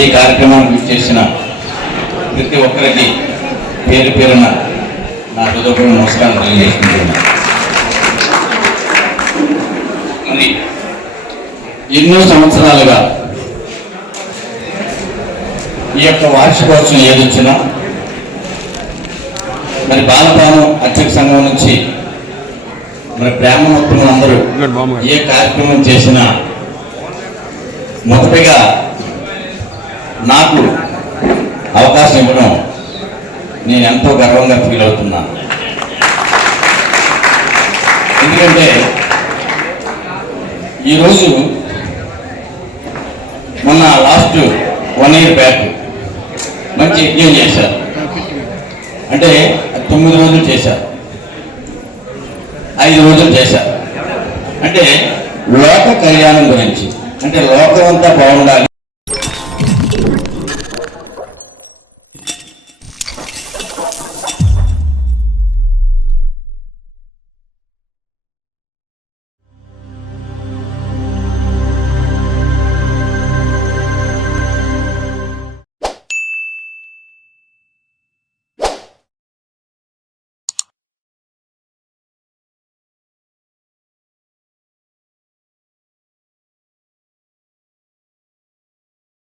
ఈ కార్యక్రమానికి చేసిన ప్రతి ఒక్కరికి పేరు పేరున నా హృదయపూర్వక నమస్కారం తెలియజేసుకుంటున్నాను. మరి ఎన్నో సంవత్సరాలుగా ఈ యొక్క వార్షికోత్సవం ఏదొచ్చినా మరి బాలపాను అర్చక సంఘం నుంచి మరి బ్రాహ్మణోత్తములు అందరూ ఏ కార్యక్రమం చేసినా మొదటిగా నాకు అవకాశం ఇవ్వడం నేను ఎంతో గర్వంగా ఫీల్ అవుతున్నాను. ఎందుకంటే ఈరోజు మొన్న లాస్ట్ 1 year బ్యాక్ మంచి యజ్ఞం చేశారు. అంటే 9 రోజులు చేశారు, 5 రోజులు చేశారు. అంటే లోక కళ్యాణం గురించి, అంటే లోకం అంతా బాగుండాలి,